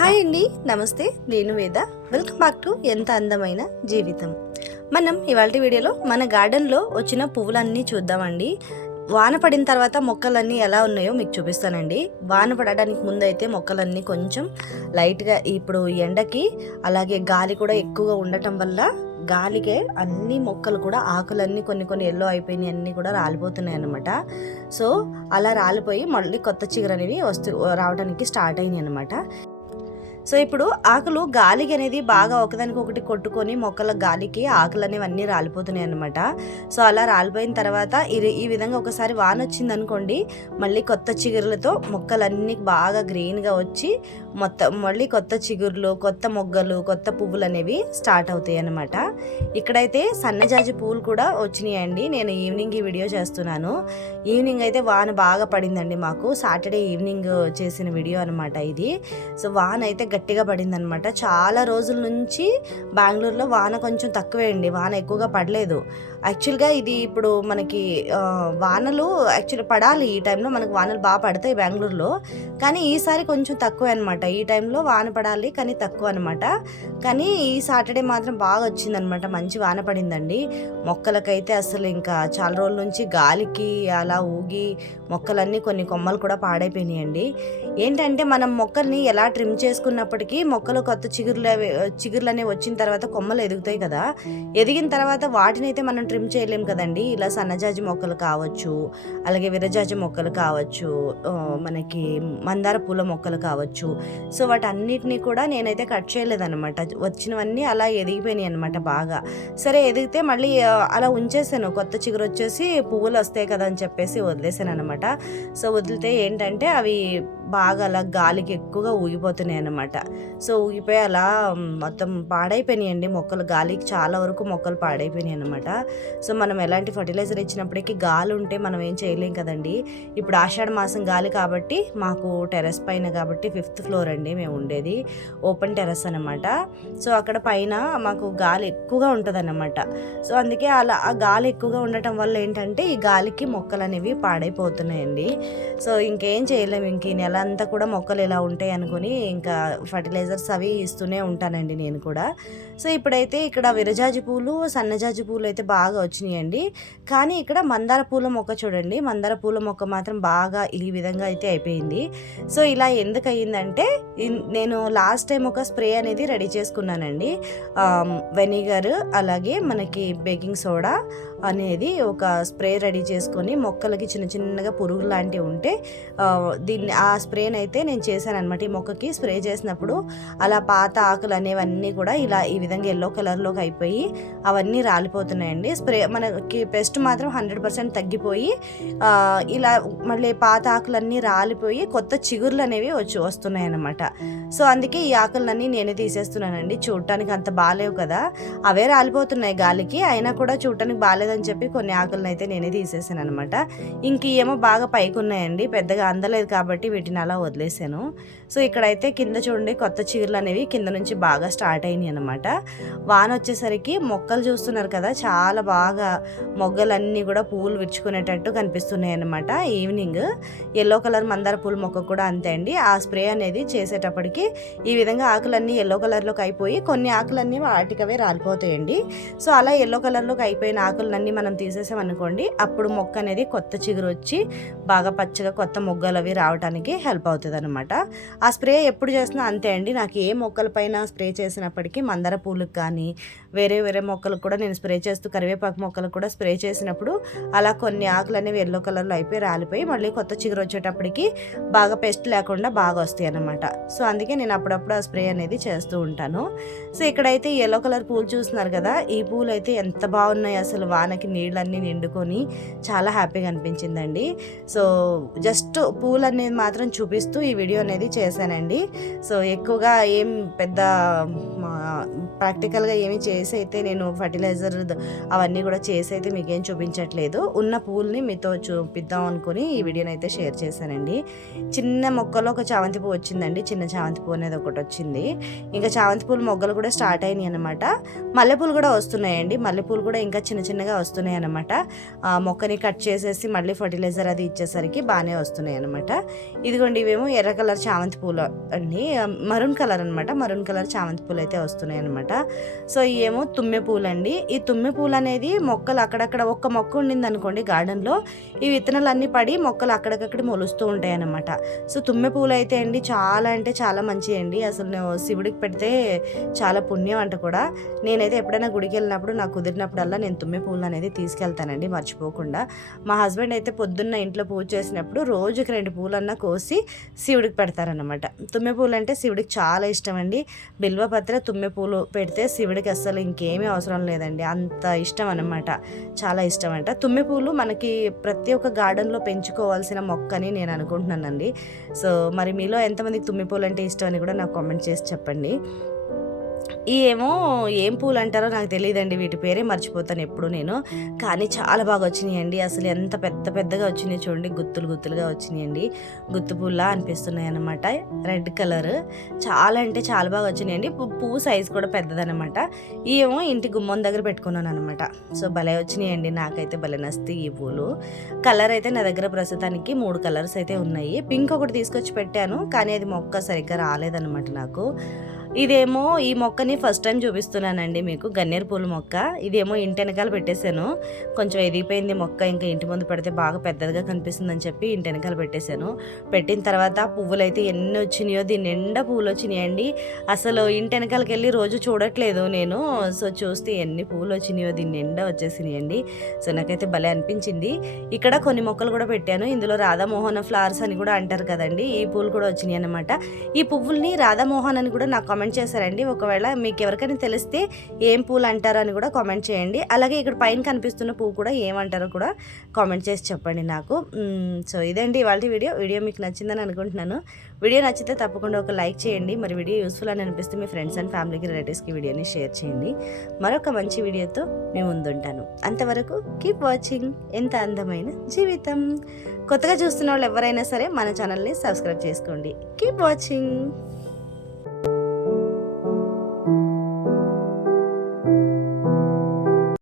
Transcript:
Hi అండి నమస్తే. నేను వేద. వెల్కమ్ బ్యాక్ టు ఎంత అందమైన జీవితం. మనం ఇవాళ వీడియోలో మన గార్డెన్లో వచ్చిన పువ్వులన్నీ చూద్దామండి. వాన పడిన తర్వాత మొక్కలన్నీ ఎలా ఉన్నాయో మీకు చూపిస్తానండి. వాన పడడానికి ముందు అయితే మొక్కలన్నీ కొంచెం లైట్గా ఇప్పుడు ఎండకి అలాగే గాలి కూడా ఎక్కువగా ఉండటం వల్ల గాలికే అన్ని మొక్కలు కూడా ఆకులన్నీ కొన్ని కొన్ని ఎల్లో అయిపోయినాయి అన్నీ కూడా రాలిపోతున్నాయి అన్నమాట. సో అలా రాలిపోయి మళ్ళీ కొత్త చిగురు అనేవి వస్తూ రావడానికి స్టార్ట్ అయినాయి అనమాట సో ఇప్పుడు ఆకులు గాలికి అనేది బాగా ఒకదానికి ఒకటి కొట్టుకొని మొక్కల గాలికి ఆకులు అనేవి అన్నీ రాలిపోతున్నాయి అనమాట సో అలా రాలిపోయిన తర్వాత ఈ విధంగా ఒకసారి వాన వచ్చింది అనుకోండి మళ్ళీ కొత్త చిగురులతో మొక్కలన్నీ బాగా గ్రీన్గా వచ్చి మొత్తం మళ్ళీ కొత్త చిగుర్లు కొత్త మొగ్గలు కొత్త పువ్వులు అనేవి స్టార్ట్ అవుతాయి అన్నమాట. ఇక్కడైతే సన్నజాజి పువ్వులు కూడా వచ్చినాయండి. నేను ఈవినింగ్ ఈ వీడియో చేస్తున్నాను. ఈవినింగ్ అయితే వాన బాగా పడిందండి మాకు. సాటర్డే ఈవినింగ్ చేసిన వీడియో అనమాట ఇది. సో వాన అయితే గట్టిగా పడిందనమాట. చాలా రోజుల నుంచి బెంగళూరులో వాన కొంచెం తక్కువే అండి. వాన ఎక్కువగా పడలేదు. యాక్చువల్గా ఇది ఇప్పుడు మనకి వానలు యాక్చువల్ పడాలి. ఈ టైంలో మనకు వానలు బాగా పడతాయి బెంగళూరులో. కానీ ఈసారి కొంచెం తక్కువ అనమాట. ఈ టైంలో వాన పడాలి కానీ తక్కువ అనమాట. కానీ ఈ సాటర్డే మాత్రం బాగా వచ్చిందనమాట. మంచి వాన పడిందండి. మొక్కలకైతే అసలు ఇంకా చాలా రోజుల నుంచి గాలికి అలా ఊగి మొక్కలన్నీ కొన్ని కొమ్మలు కూడా పాడైపోయినాయండి. ఏంటంటే మనం మొక్కల్ని ఎలా ట్రిమ్ చేసుకున్న ఉన్నప్పటికీ మొక్కలు కొత్త చిగుర్లు చిగుర్లు అనేవి వచ్చిన తర్వాత కొమ్మలు ఎదుగుతాయి కదా. ఎదిగిన తర్వాత వాటిని అయితే మనం ట్రిమ్ చేయలేం కదండి. ఇలా సన్నజాజి మొక్కలు కావచ్చు అలాగే విరజాజి మొక్కలు కావచ్చు మనకి మందార పూల మొక్కలు కావచ్చు. సో వాటన్నిటిని కూడా నేనైతే కట్ చేయలేదన్నమాట. వచ్చినవన్నీ అలా ఎదిగిపోయినాయి అనమాట బాగా. సరే ఎదిగితే మళ్ళీ అలా ఉంచేసాను. కొత్త చిగురు వచ్చేసి పువ్వులు వస్తాయి కదా అని చెప్పేసి వదిలేసాను అనమాట సో వదిలితే ఏంటంటే అవి బాగా అలా గాలికి ఎక్కువగా ఊగిపోతున్నాయి అనమాట సో ఊగిపోయి అలా మొత్తం పాడైపోయినాయండి. మొక్కలు గాలికి చాలా వరకు మొక్కలు పాడైపోయినాయి అనమాట సో మనం ఎలాంటి ఫర్టిలైజర్ ఇచ్చినప్పటికీ గాలి ఉంటే మనం ఏం చేయలేం కదండి. ఇప్పుడు ఆషాఢ మాసం గాలి కాబట్టి మాకు టెర్రస్ పైన కాబట్టి ఫిఫ్త్ ఫ్లోర్ అండి మేము ఉండేది. ఓపెన్ టెర్రస్ అనమాట సో అక్కడ పైన మాకు గాలి ఎక్కువగా ఉంటుందన్నమాట. సో అందుకే అలా ఆ గాలి ఎక్కువగా ఉండటం వల్ల ఏంటంటే ఈ గాలికి మొక్కలు అనేవి పాడైపోతున్నాయండి. సో ఇంకేం చేయలేము ఇంక ఈ నెల అంతా కూడా మొక్కలు ఇలా ఉంటాయి అనుకుని ఇంకా ఫర్టిలైజర్స్ అవి ఇస్తూనే ఉంటానండి నేను కూడా. సో ఇప్పుడైతే ఇక్కడ విరజాజి పూలు సన్నజాజి పూలు అయితే బాగా వచ్చినాయండి. కానీ ఇక్కడ మందార పూల మొక్క చూడండి. మందార పూల మొక్క మాత్రం బాగా ఈ విధంగా అయితే అయిపోయింది. సో ఇలా ఎందుకు అయ్యిందంటే ఇన్- నేను లాస్ట్ టైం ఒక స్ప్రే అనేది రెడీ చేసుకున్నానండి. వెనిగర్ అలాగే మనకి బేకింగ్ సోడా అనేది ఒక స్ప్రే రెడీ చేసుకొని మొక్కలకి చిన్న చిన్నగా పురుగు లాంటివి ఉంటే దీన్ని ఆ స్ప్రేని అయితే నేను చేశాను అనమాట ఈ మొక్కకి స్ప్రే చేసినప్పుడు అలా పాత ఆకులు అనేవన్నీ కూడా ఇలా ఈ విధంగా ఎల్లో కలర్లోకి అయిపోయి అవన్నీ రాలిపోతున్నాయండి. స్ప్రే మనకి పెస్ట్ మాత్రం హండ్రెడ్ పర్సెంట్ తగ్గిపోయి ఇలా మళ్ళీ పాత ఆకులన్నీ రాలిపోయి కొత్త చిగుర్లు అనేవి వచ్చి వస్తున్నాయి అనమాట సో అందుకే ఈ ఆకులన్నీ నేనే తీసేస్తున్నానండి. చూడటానికి అంత బాగాలేవు కదా. అవే రాలిపోతున్నాయి గాలికి. అయినా కూడా చూడటానికి బాగాలేదని చెప్పి కొన్ని ఆకులను అయితే నేనే తీసేసాను అనమాట ఇంక ఏమో బాగా పైకి ఉన్నాయండి పెద్దగా అందలేదు కాబట్టి వీటిని అలా వదిలేసాను. సో ఇక్కడైతే కింద చూడండి కొత్త చీరలు అనేవి కింద నుంచి బాగా స్టార్ట్ అయినాయి అనమాట వాన వచ్చేసరికి మొక్కలు చూస్తున్నారు కదా చాలా బాగా మొగ్గలన్నీ కూడా పూలు విరుచుకునేటట్టు కనిపిస్తున్నాయి అనమాట ఈవినింగ్. ఎల్లో కలర్ మందార పూల మొక్క కూడా అంతే అండి. ఆ స్ప్రే అనేది చేసేటప్పటికి ఈ విధంగా ఆకులన్నీ ఎల్లో కలర్లోకి అయిపోయి కొన్ని ఆకులన్నీ వాటికవే రాలిపోతాయండి. సో అలా ఎల్లో కలర్లోకి అయిపోయిన ఆకులన్నీ మనం తీసేసామనుకోండి అప్పుడు మొక్క అనేది కొత్త చిగురు వచ్చి బాగా పచ్చగా కొత్త మొగ్గలు అవి రావడానికి హెల్ప్ అవుతుంది అనమాట ఆ స్ప్రే ఎప్పుడు చేసినా అంతే అండి. నాకు ఏ మొక్కలపైన స్ప్రే చేసినప్పటికీ మందార పూలకు కానీ వేరే వేరే మొక్కలకు కూడా నేను స్ప్రే చేస్తూ కరివేపాకు మొక్కలకు కూడా స్ప్రే చేసినప్పుడు అలా కొన్ని ఆకులు అనేవి ఎల్లో కలర్లో అయిపోయి రాలిపోయి మళ్ళీ కొత్త చిగురు వచ్చేటప్పటికి బాగా పెస్ట్ లేకుండా బాగా వస్తాయి అనమాట సో అందుకే నేను అప్పుడప్పుడు ఆ స్ప్రే అనేది చేస్తూ ఉంటాను. సో ఇక్కడైతే ఎల్లో కలర్ పూలు చూస్తున్నారు కదా ఈ పూలు అయితే ఎంత బాగున్నాయి అసలు. వానకి నీళ్ళన్నీ నిండుకొని చాలా హ్యాపీగా అనిపించిందండి. సో జస్ట్ పూలు అనేది మాత్రం చూపిస్తూ ఈ వీడియో అనేది చేశానండి. సో ఎక్కువగా ఏం పెద్ద ప్రాక్టికల్గా ఏమి చేసి అయితే నేను ఫర్టిలైజర్ అవన్నీ కూడా చేసి అయితే మీకేం చూపించట్లేదు. ఉన్న పూల్ని మీతో చూపిద్దాం అనుకుని ఈ వీడియోని అయితే షేర్ చేశానండి. చిన్న మొక్కలో ఒక చామంతి పువ్వు వచ్చిందండి. చిన్న చామంతి పువ్వు అనేది ఒకటి వచ్చింది. ఇంకా చామంతి పూలు మొగ్గలు కూడా స్టార్ట్ అయినాయి అనమాట మల్లెపూలు కూడా వస్తున్నాయండి. మల్లెపూలు కూడా ఇంకా చిన్న చిన్నగా వస్తున్నాయి అనమాట మొక్కని కట్ చేసేసి మళ్ళీ ఫర్టిలైజర్ అది ఇచ్చేసరికి బాగానే వస్తున్నాయి అనమాట ఇది ఇదిగోండి ఇవేమో ఎర్ర కలర్ చామంతి పూలు అండి. మరూన్ కలర్ అనమాట మరూన్ కలర్ చామంతి పూలు అయితే వస్తున్నాయి అనమాట సో ఇవేమో తుమ్మె పూలు అండి ఈ తుమ్మె పూలు అనేది మొక్కలు అక్కడక్కడ ఒక్క మొక్క ఉండింది అనుకోండి గార్డెన్లో ఈ విత్తనాలు అన్నీ పడి మొక్కలు అక్కడికక్కడ మొలుస్తూ ఉంటాయి అనమాట సో తుమ్మె పూలు అయితే అండి చాలా అంటే చాలా మంచివి అండి. అసలు నేను శివుడికి పెడితే చాలా పుణ్యం అంట కూడా. నేనైతే ఎప్పుడైనా గుడికి వెళ్ళినప్పుడు నాకు కుదిరినప్పుడల్లా నేను తుమ్మె పూలు అనేది తీసుకెళ్తానండి మర్చిపోకుండా. మా హస్బెండ్ అయితే పొద్దున్న ఇంట్లో పూజ చేసినప్పుడు రోజుకి రెండు పూలన్నా కోసి శివుడికి పెడతారనమాట తుమ్మె పూలు అంటే శివుడికి చాలా ఇష్టం అండి బిల్వపత్ర తుమ్మె పూలు పెడితే శివుడికి అస్సలు ఇంకేమీ అవసరం లేదండి. అంత ఇష్టం అనమాట చాలా ఇష్టం అంట తుమ్మె పూలు మనకి ప్రతి ఒక్క గార్డెన్లో పెంచుకోవాల్సిన మొక్క అని నేను అనుకుంటున్నానండి. సో మరి మీలో ఎంతమందికి తుమ్మె పూలు అంటే ఇష్టం అని కూడా నాకు కామెంట్ చేసి చెప్పండి. ఏమో ఏం పూలు అంటారో నాకు తెలియదండి. వీటి పేరే మర్చిపోతాను ఎప్పుడు నేను. కానీ చాలా బాగా వచ్చినాయండి. అసలు ఎంత పెద్ద పెద్దగా వచ్చినాయి చూడండి. గుత్తులు గుత్తులుగా వచ్చినాయండి. గుత్తు పూలా అనిపిస్తున్నాయి అనమాట రెడ్ కలర్ చాలా అంటే చాలా బాగా వచ్చినాయండి. పువ్వు సైజ్ కూడా పెద్దదనమాట ఈ ఏమో ఇంటి గుమ్మం దగ్గర పెట్టుకున్నాను అనమాట సో భలే వచ్చినాయండి. నాకైతే భలే నస్తాయి ఈ పూలు. కలర్ అయితే నా దగ్గర ప్రస్తుతానికి మూడు కలర్స్ అయితే ఉన్నాయి. పింక్ ఒకటి తీసుకొచ్చి పెట్టాను. కానీ అది మొక్క సరిగ్గా రాలేదనమాట నాకు. ఇదేమో ఈ మొక్కని ఫస్ట్ టైం చూపిస్తున్నానండి మీకు గన్నేరు పూల మొక్క. ఇదేమో ఇంటి వెనకాల పెట్టేశాను. కొంచెం ఎదిగిపోయింది మొక్క ఇంకా ఇంటి ముందు పెడితే బాగా పెద్దదిగా కనిపిస్తుందని చెప్పి ఇంటి వెనకాల పెట్టేశాను. పెట్టిన తర్వాత పువ్వులు అయితే ఎన్ని వచ్చినాయో దీని నిండా పువ్వులు వచ్చినాయండి. అసలు ఇంటి వెనకాలకి వెళ్ళి రోజు చూడట్లేదు నేను. సో చూస్తే ఎన్ని పువ్వులు వచ్చినాయో దీని నిండా వచ్చేసినాయండి. సో నాకైతే భలే అనిపించింది. ఇక్కడ కొన్ని మొక్కలు కూడా పెట్టాను. ఇందులో రాధామోహన ఫ్లవర్స్ అని కూడా అంటారు కదండి ఈ పూలు కూడా వచ్చినాయి అనమాట ఈ పువ్వుల్ని రాధామోహన్ అని కూడా నాకు కామెంట్ చేశారండి. ఒకవేళ మీకు ఎవరికైనా తెలిస్తే ఏం పూలు అంటారో అని కూడా కామెంట్ చేయండి. అలాగే ఇక్కడ పైన కనిపిస్తున్న పువ్వు కూడా ఏమంటారో కూడా కామెంట్ చేసి చెప్పండి నాకు. సో ఇదండి ఇవాళ వీడియో. వీడియో మీకు నచ్చిందని అనుకుంటున్నాను. వీడియో నచ్చితే తప్పకుండా ఒక లైక్ చేయండి. మరి వీడియో యూస్ఫుల్ అని అనిపిస్తే మీ ఫ్రెండ్స్ అండ్ ఫ్యామిలీకి రిలేటివ్స్కి వీడియోని షేర్ చేయండి. మరొక మంచి వీడియోతో మీ ముందుంటాను. అంతవరకు కీప్ వాచింగ్. ఎంత అందమైన జీవితం. కొత్తగా చూస్తున్న వాళ్ళు ఎవరైనా సరే మన ఛానల్ని సబ్స్క్రైబ్ చేసుకోండి. Keep watching.